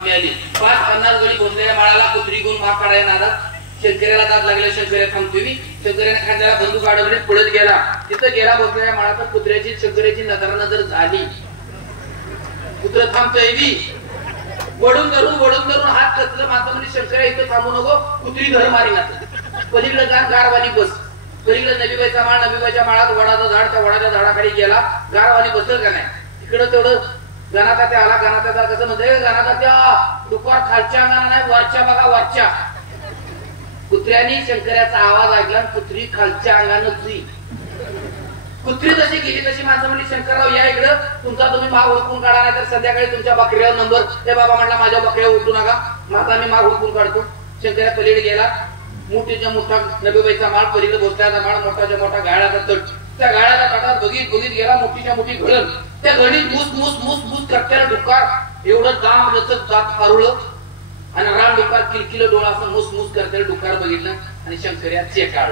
मिळाली 5-50 गडी भोसलेल्या माळाला कुत्री गुण माग काढायला नाराज. शेतकऱ्याला दात लागले, शेतकऱ्या थांबतोय मी. शेतकऱ्याने खांद्याला बंदूक अडवली, पळत गेला. तिथं गेला भोसलेल्या माळात कुत्र्याची शेतकऱ्याची नजर झाली. कुत्र थांबतोय मी, वडून धरून हात कचलं. मात्र म्हणजे शेतकऱ्या इथं थांबू नको, कुत्री घर मारी ना. पलीकडे जाण गारवाली बस. पलीकडे नबीबाईचा माळ, नबीबाईच्या माळात वडाचं झाड, त्या वडाच्या झाडाखाली गेला. गारवाली बसल का नाही. तिकडं तेवढं गणातात्या आला. गणातात्या कसं म्हणते, गणातात्या दुपार खालच्या अंगाला नाही, वरच्या बघा, वरच्या. कुत्र्यानी शंकर्याचा आवाज ऐकला, कुत्री खालच्या अंगानं तुई. कुत्री जशी गेली तशी माणसं म्हणली, शंकरराव या इकडं, तुमचा तुम्ही माग हुडकून काढा, नाही तर संध्याकाळी तुमच्या बकऱ्यावर नंबर. हे बाबा म्हणला, माझ्या बकऱ्यावर उठू नका, माझा मी माग हुडकून काढतो. शंकर्या पलीकडे गेला. मोठीच्या मोठा नबीबाईचा माळ, पलीकडे भोसल्याचा माळ, मोठाच्या मोठा गाळ्याचा तट. त्या गाळ्याच्या तटात बघित गेला. मोठीच्या मोठी घडण. त्या घडीत मूस करत्याला डुक्कार एवढं दाम रचत जात फारुळं आणि राम डुक्कार किलकिल डोळा असं मूस करत्याला डुक्कार बघितलं आणि शंकर्या चेकाळ.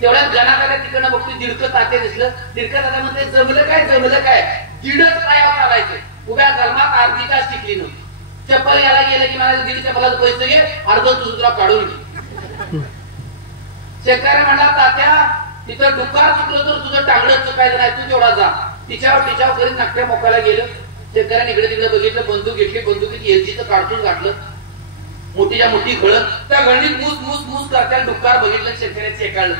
तेवढ्यात गणाला तिकडनं बघतो, दिडकं तात्या दिसलं. दिडकं तात्या म्हणते, जमलं काय दीडच पायावर चालायचं. उभ्या जन्मात अर्धी तास शिकली नव्हती. चप्पल घ्यायला गेलं की मला दीड चप्पलाचं पैसे घे, अर्ध तुझं काढून घे. शेतकऱ्या म्हणला, तात्या तिथं डुक्कार चुकलं तर तुझं टांगडं चुकायचं नाही, तू तेवढा जा. तिच्यावर करीत नाट्या मोकायला गेलं. शेतकऱ्याने इकडे तिकडे बघितलं, बंदूक घेतली. बंदुकीत एलजीचं काढून घातलं. मोठीच्या मोठी घळत. त्या घळणीत मूस करत्याला डुक्कार बघितलं. शेतकऱ्याने चेकाळलं.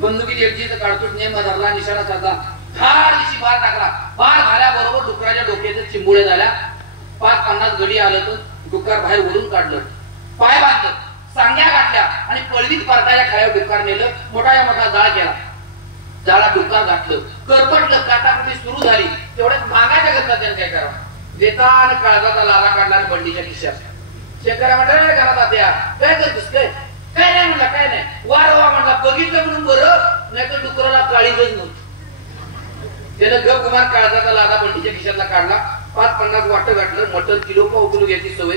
बंदुकीत एलजीचं काढतून नेम धरला, निशाणा साधला, धाड दिशी बार टाकला. बार झाल्याबरोबर डुकराच्या डोक्याचे चिंबुळे झाल्या. 5-50 गडी आलं तर डुक्कार बाहेर ओढून काढलं, पाय बांधलं, सांग्या गाठल्या आणि पळवीत परताच्या खायावर डुक्कार नेलं. मोठा जाळ केला. जाळा डुक्कार घातलं, करपटलं, काटाकुटी सुरू झाली. तेवढ्यात मागाच्या गंधात त्याने काय करावं, देताना काळजाचा लाला काढला आणि बंडीच्या खिशात. शेतकऱ्या म्हणलं, घरात आत्या काय करतोस, काय नाही म्हणला, काय नाही. वारवा म्हणला, बघितलं म्हणून बरं, नाही तर डुकराला काळीजच नव्हती. त्यानं गप गुमान काळजाचा लादा बंडीच्या खिशातला काढला. 5-50 वाटं घातलं. मटण किलो पाव किलो घ्यायची सवय.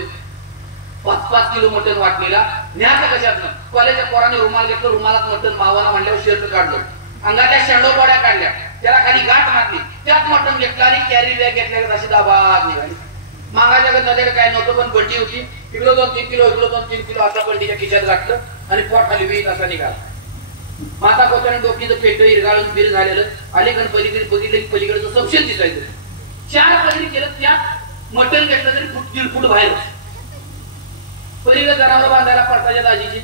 5-5 किलो मटण वाटलेला. न्याचं कशातनं, कॉलेजच्या पोराने रुमाल घेतलं. रुमालात मटण मावाना म्हणल्यावर शर्ट काढलं. अंगाच्या शेंडोपाड्या काढल्या, त्याला खाली गाठ मारली. त्यात मटण घेतलं आणि कॅरी बॅग घेतल्या, अशी दाबाद निघाली. मागाच्या गंधाकडे काय नव्हतं, पण बंडी होती. इकडं 2-3 किलो, इकडं 2-3 किलो असं बंडीच्या खिशात घातलं आणि पोट खाली वीज असा निघाला. माता कोत्याने डोकीचं पेट इरगाळून बीर झालेलं. अलीकडे पलीकडे बघितलं की पलीकडचं सबशेल दिसायचं. 4 पदरी केलं, त्यात मटण घेतलं तरी 1.5 फूट बाहेर. पलीकडे जनावर बांधायला पडताच्या दाजीची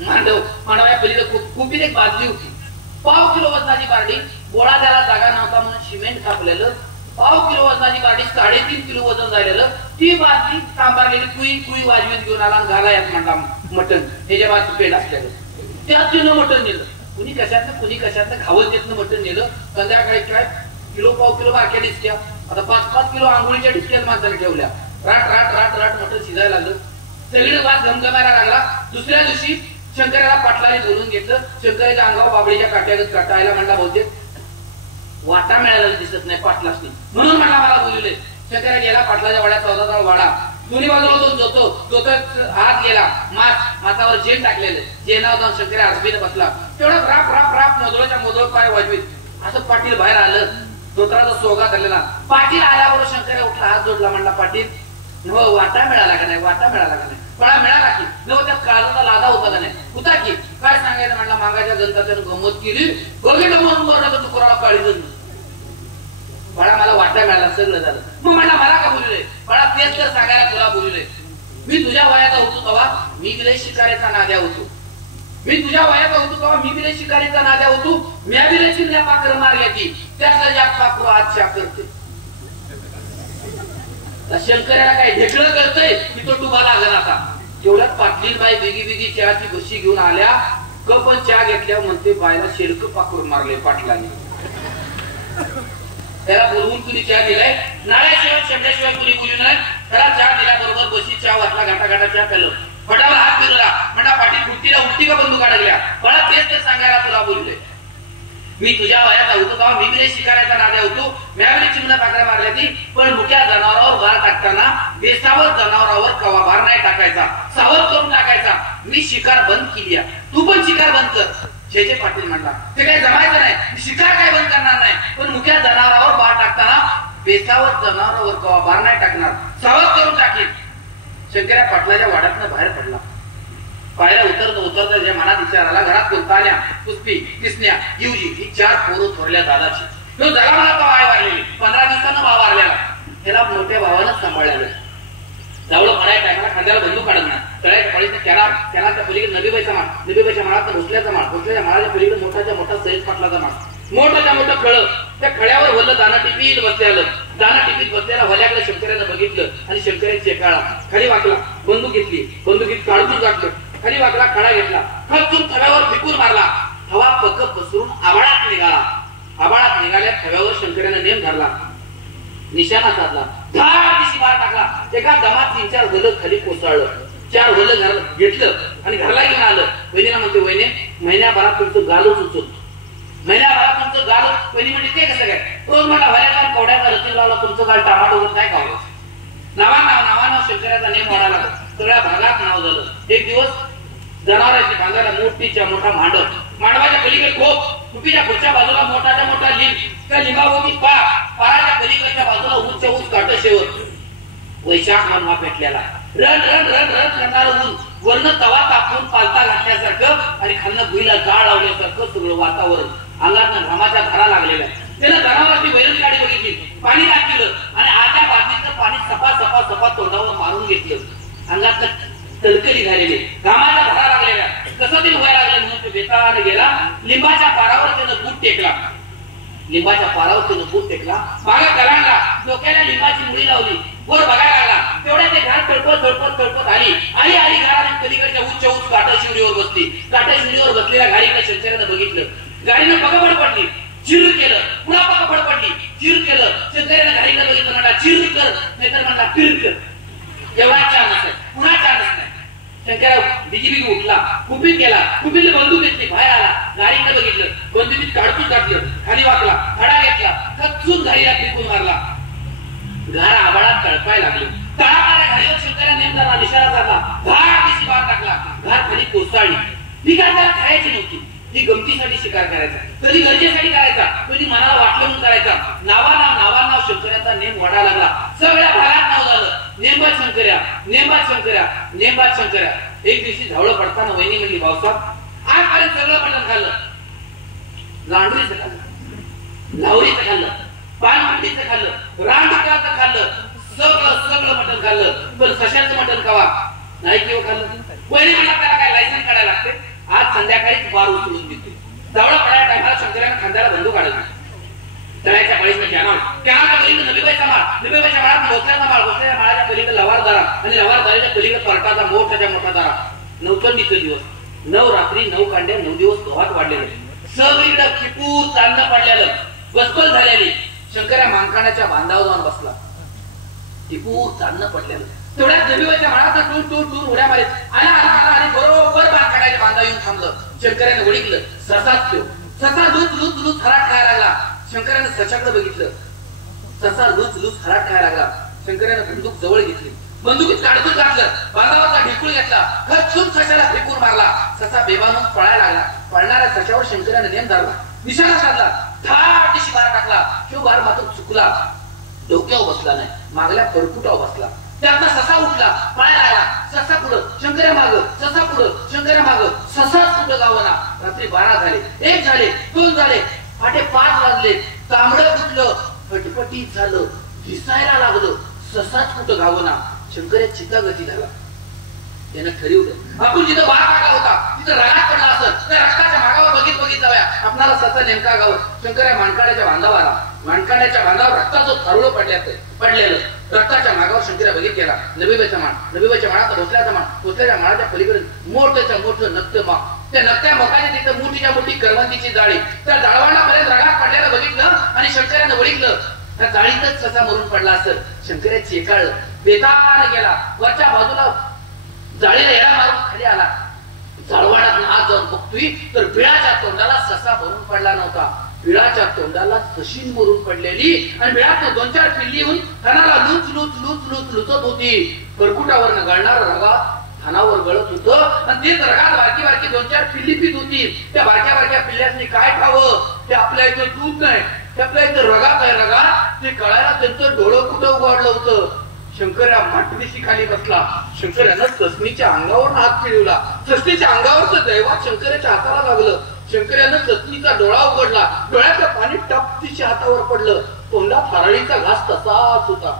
मांडव्या पलीकडे कुपीत एक बादली होती. 1/2 किलो वजनाची बारडी. गोळा द्यायला जागा नव्हता म्हणून सिमेंट कापलेलं. 1/2 किलो वजनाची बारडी, 3.5 किलो वजन झालेलं. ती बादली सांभारलेली कुई वाजवीत घेऊन आला, घाला यात म्हणला मटण. ह्याच्या बाजू पेड असलेलं, त्यात तिनं मटण नेलं. कुणी कशातनं घावत देतनं मटण नेलं. संध्याकाळी काय किलो पाव किलो बारक्या डिस्क्या, आता 5-5 किलो आंघोळीच्या डिस्क्यात माणसाने ठेवल्या. राट मटण शिजायला लागलं. सगळीकडे वाद घमघमायला लागला. दुसऱ्या दिवशी शंकराला पाटलाने बोलून घेतलं. शंकराच्या अंगावर बाबळीच्या काट्यागत काटायला म्हणला, बहुतेक वाटा मिळायला दिसत नाही पाटलासनी, म्हणून म्हणला मला बोलवले. शंकरा गेला. पाटलाच्या वाड्यात 14 वाडा. दोन्ही बाजूला जोतो हात गेला. माथावर जेन टाकलेलं. जेनावर जाऊन शंकरा आरबीने बसला. तेवढा राप मोदळच्या पाय वाजवीत असं पाटील बाहेर आलं. धोत्राचा सोगा धरलेला. पाटील आल्याबरोबर शंकरा उठला, हात जोडला, म्हणला, पाटील हो वाटा मिळाला का नाही, वाटा मिळाला का नाही. फळा मिळाला की न, त्यात काळजाचा लादा होता का नाही, होता की. काय सांगायचं म्हणला, मागाच्या जनताच्यानं गंमत केली. बघितलं म्हणून बरं डुकराला काळीजच. फळा मला वाटा मिळाला, सगळं झालं. मग म्हणला, मला का बोलले. फळा तेच तर सांगायला तुला बोलले. मी तुझ्या वयाचा होतो तेव्हा मी बिले शिकारीचा नाद्या होतो. मी तुझ्या वयाचा होतो तेव्हा मी बिले शिकारीचा नाद्या होतो. म्या बिले चिमण्या पाकर मारल्या की त्यातला जाग पाकरू आज चा करते. शंकराला काय ढेकळं करतय की तो टुबा लागला. आता तेवढ्यात पाटलीन बाई बिगी चहाची बशी घेऊन आल्या. कप चहा घेतल्या, म्हणते बायला शेडक पाकरून मारले पाटलाने. त्याला बोलवून कुणी चहा दिलाय, नाळ्याशिवाय शेंड्याशिवाय कुणी बोलू नाही. त्याला चहा दिल्याबरोबर बशी चहा वाटला, घाटा चहा प्यालं. फटावर हात फिरला, म्हणा पाटील फुटतीला उलटी का बंदूक अडकल्या. मला तेच तर सांगायला तुला बोलले. मी तुझ्या वयाचा होतो तेव्हा मी बिले शिकाऱ्याचा नाद्या होतो. म्यावली चिमण्या पाकऱ्या मारल्या ती. पण मुख्या जनावरावर भार टाकताना बेसावत जनावरावर कवा भार नाही टाकायचा, सावध करून टाकायचा. मी शिकार बंद केली, तू पण शिकार बंद कर. जे पाटील म्हणला ते काही जमायचं नाही. शिकार काय बंद करणार नाही, पण मुख्या जनावरावर भार टाकताना बेसावत जनावरावर कवा बार नाही टाकणार, सावध करून टाकीन. शंकर्या पाटलाच्या वाड्यातनं बाहेर पडला. पायऱ्या उतरता ज्या मनात विचार आला, घरात तान्या, पुष्पी, किसन्या, जीवजी ही 4 पोरं थोरल्या दादाची. तो जगा मला तो आई वारलेली, 15 दिवसानं भाव वारलेला. त्याला मोठ्या भावानंच सांभाळलेलं. जावळं पडाय टायमाला खांद्याला बंदूक काढणार, तळ्याच्या पडीत त्या पलीकडे नबीबाईचा माळ, नबीबाईच्या माळात भोसल्याचा माळ, भोसल्याच्या माळाच्या पलीकडे मोठाच्या मोठा सैज पाटलाचा माळ, मोठाच्या मोठं खळ. त्या खळ्यावर वल्ल दाना टिपीत बसलेलं, दाना टिपीत बसलेला वल्याकडे शंकर्यानं बघितलं आणि शंकर्या चेकाळा, खाली वाकला, बंदूक घेतली, बंदुकीत काढून गाठलं, खाली वाकला, खडा घेतला, खचून थव्यावर फेकून मारला. हवा पक पसरून आभाळात निघाला. आभाळात निघाल्या थव्यावर शंकर्यानं नेम धरला, निशाणा साधला, धाडीशी मार टाकला. एका दमात 3-4 वल्ल खाली कोसळलं. 4 वल्ल घेतलं आणि घरला घेऊन आलं. वहिनीला म्हणते, वहिनी महिन्याभरात तुमचं गालच उचल, महिन्याभरात तुमचं गाल. वहिनी म्हणजे ते कसं काय? रोज म्हणला व्हायला कवड्याचा रती लावला, तुमचं गाल टामाट होत नाही खावलं. नावानं शंकराचा नेम वाढायला लागला. सगळ्या भागात नाव झालं. एक दिवस जनावरांची भागाला मोठीच्या मोठा मांडव, मांडवाच्या पलीकडे खोप, खुपीच्या पुढच्या बाजूला मोठाच्या मोठा लिंब, त्या लिंबाभोवती पार, पाराच्या पलीकडच्या बाजूला ऊसच्या ऊस काट शेवर. वैशाख मानवा पेटलेला, रण रण रण रण करणारं ऊन, वर्ण तवा तापून पालता घातल्यासारखं आणि खालनं भुईला जाळ लावल्यासारखं सगळं वातावरण. अंगातनं घामाच्या धारा लागलेल्या. त्यानं जनावरांची वैरण गाडी बघितली, पाणी टाकलं आणि आच्या बादलीचं पाणी सपा सपा सपा तोंडावर मारून घेतलं. अंगातनं तलकली झालेली, घामाच्या धारा लागलेल्या. कसं तरी व्हायला लागलं म्हणून तो बेताने गेला. लिंबाच्या पारावर त्यानं बूट टेकला, लिंबाच्या पारावर त्यानं बूट टेकला, मागं कलांडला, डोक्याला लिंबाची मुळी लावली, वर बघायला लागला. तेवढ्या ते घाट तडपत आली घराने पलीकडच्या उच्च काटा शिवडीवर बसली. काटा शिवडीवर बसलेल्या गाडीकडे शंकरानं बघितलं. गाडीनं पकड पडली, चिर केलं, पुन्हा पकड पडली, चिर केलं. शंकरानं गाडीला बघितलं, म्हणला चिर कर, नाहीतर म्हणला पिर कर. एवढा चान्स नाही, पुन्हा चान्स नाही. शंकरा बिगी उठला, कुपीत गेला, कुपीत बंदूक घेतली, बाहेर आला, गाडीकडे बघितलं, बंदुकीत काढतून टाकलं, खाली वाकला, खडा घेतला, कच्चून गाडीला फिरकून मारला. घार आबाळात तळपाय लागले. तळाकाऱ्या घाडीवर शंकरा नेम धरला, निशाणा साधला, धाडीशी बार टाकला, घार खाली कोसळली. ही काय त्याला खायची नव्हती, ही गमतीसाठी शिकार करायचा, कधी गरजेसाठी करायचा, कधी मनाला वाटलं म्हणून करायचा. नावानाव शंकराचा नेम वाढा लागला. सगळ्या भागात नाव झालं, नेमबाज शंकर्या, नेमबाज शंकर्या, नेमबाज शंकर्या. एक दिवशी धावळं पडताना वहिनी म्हणली, भाऊसाहेब आजपर्यंत सगळं मटण खाल्लं, लांडवीचं खाल्लं, लावरीचं खाल्लं, पानमंडीचं खाल्लं, रानडुकराचं खाल्लं, सगळं मटण खाल्लं, पण सशाचं मटण खावा नाही किंवा खाल्लं. वहिनी म्हणला, त्याला काय लायसन्स काढायला लागते, आज संध्याकाळी बार उचलून देते. धावळा पडायला टायमाला शंकरानं खांद्याला बंदूक काढला. तळ्याच्या पळीत कॅनालच्या पलीकडे नबीबाईचा माळ, नबीबाईच्या माळात भोसल्याचा माळ, भोसल्याच्या माळाच्या पलीकडे लवारदारा आणि लवारदारीच्या पलीकडे परटाचा मोठाच्या मोठा दारा. 9 दिवस, 9 रात्री 9 कांड्या 9 दिवस गव्हात वाढलेले, सगळीकडे खिपूर चांदणं पडलेलं, बसबल झालेली. शंकर्या मानकाण्याच्या बांधावर जाऊन बसला, खिपूर चांदणं पडलेलं. तेवढ्यात नबीबाईच्या माळात टूर उड्या मारीत आला आणि बरोबर मानकाण्याच्या बांधा येऊन थांबलं. शंकर्याने ओळखलं, ससाच तो. ससा लूच हराट खायला लागला. शंकरानं सशाकडे बघितलं, ससा लूच हराट खायला लागला. शंकरानं बंदूक जवळ घेतली, बंदुकीत काढतून घातलं, बांधावरचा ढिकूळ घेतला, खचून सशाला फेकून मारला. ससा बेभान पळायला लागला. पळणाऱ्या सशावर शंकरानं नेम धरला, निशाणा साधला, धाडीशी बार टाकला. तो बार मात्र चुकला, डोक्यावर बसला नाही, मागल्या परकुटावर बसला. त्यातला ससा उठला, पळायला लागला. ससा पुढं, शंकर्या मागं, ससा पुढं, शंकर्या मागं, ससाच कुठं गावना. रात्री 12 झाले, 1 झाले, 2 झाले, पहाटे 5 वाजले. तांबडं फुटलं, फटफटीत झालं, दिसायला लागलं, ससाच कुठं गावना. शंकर्या चित्तागती झाला. त्यानं ठरवलं, आपण जिथं बार टाकला होता तिथं रगात पडला असत, त्या रक्ताच्या मागावर बघित जाऊया, आपणाला ससा नेमका गाव. शंकर्या मानकाड्याच्या बांधावर आला. मानकाड्याच्या बांधावर रक्ताचं थारोळं पडलेलं. रक्ताच्या मागावर शंकर्या बघित गेला. नबीबाईचा माळ, नबीबाईच्या माळात भोसल्याचा माळ, भोसल्याच्या माळाच्या पलीकडे मोठं नक्तं माग. त्या नक्त्या मोकाने तिथं मोठीच्या मोठी करवंदीची जाळी. त्या जाळवाणापर्यंत रगात पडलेलं बघितलं आणि शंकर्यानं ओळखलं, त्या जाळीतच ससा मरून पडला असत. शंकर्या चेकाळलं, बेताने गेला, वरच्या बाजूला जाळीला येडा मारून खाली आला. जाळवाणात आत जाऊन बघतोय तर बिळाच्या तोंडाला ससा भरून पडला नव्हता, बिळाच्या तोंडाला सशीन मरून पडलेली आणि बिळात 2-4 पिल्ली येऊन थानाला लुचत होती. परकुटावरनं गळणारा रगा थानावर गळत होतं आणि तेच रगात बारकी 2-4 पिल्ली पित होती. त्या बारक्या पिल्ल्यासनी काय खावं, ते आपल्या इथं दूध नाही, त्यातल्या एक रगात आहे रगात ते कळायला त्यांचं डोळं कुठं उघडलं होतं. शंकर्या माटदिशी खाली बसला. शंकर्यानं ससनीच्या अंगावर हात फिरवला. ससनीच्या अंगावरचं दैवात शंकर्याच्या हाताला लागलं. शंकर्यानं ससनीचा डोळा उघडला. डोळ्याचं पाणी टपतीच्या हातावर पडलं. तोंडात हरळीचा घास तसाच होता.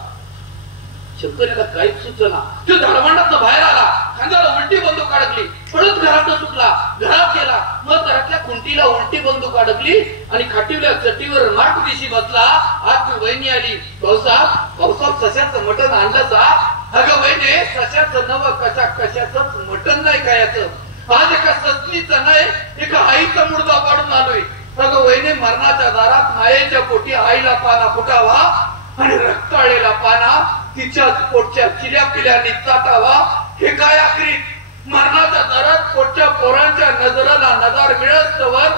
शंकर्याला काहीच सुचना. तो धडमंडातनं बाहेर आला. खांद्याला उलटी बंदूक अडकली. पळत घरात सुटला. घरात गेला. मग घरातल्या खुंटीला उलटी बंदूक अडकली आणि खाटीवल्या चटीवर माटदिशी बसला. आज तू वहिनी आली. भाऊसाहेब सशाचं मटण आणलं जा. अगं वहिने सशाचं नवं कशाचंच मटण नाही खायचं. आज एका ससनीचं नाही एका आईचा मुडदा पाडून आलोय. अगं वहिने मरणाच्या दारात मायेच्या पोटी आईला पाना फुटावा आणि रक्ताळलेला पाना तिच्याच पोटच्या चिल्या पिल्याने चाटावा. हे काय आखरी मरणाच्या दारात पोटच्या पोरांच्या नजराला नजार मिळत तवर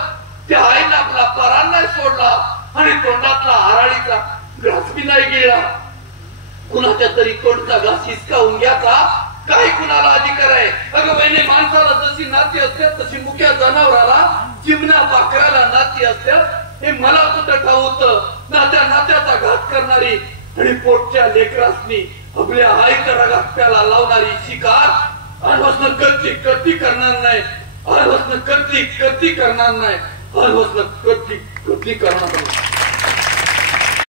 त्या आईने आपला परान नाही सोडला आणि तोंडातला हराळीचा घास बी नाही गिळला. कुणाच्या तरी तोंडचा घास हिसकावून घ्यायचा काही कुणाला अधिकार आहे. अगं बहिणी माणसाला जशी नाती असते तशी मुक्या जनावराला चिमण्या पाखराला नाती असतात. हे मला कुठं ठाऊत. नात्या नात्याचा घात करणारी आणि पोटच्या लेकरासनी आपल्या आईच्या रगात्याला लावणारी शिकार आजपासून कधी करणार नाही. आजपासून कधी करणार नाही. आजपासून कधी करणार नाही.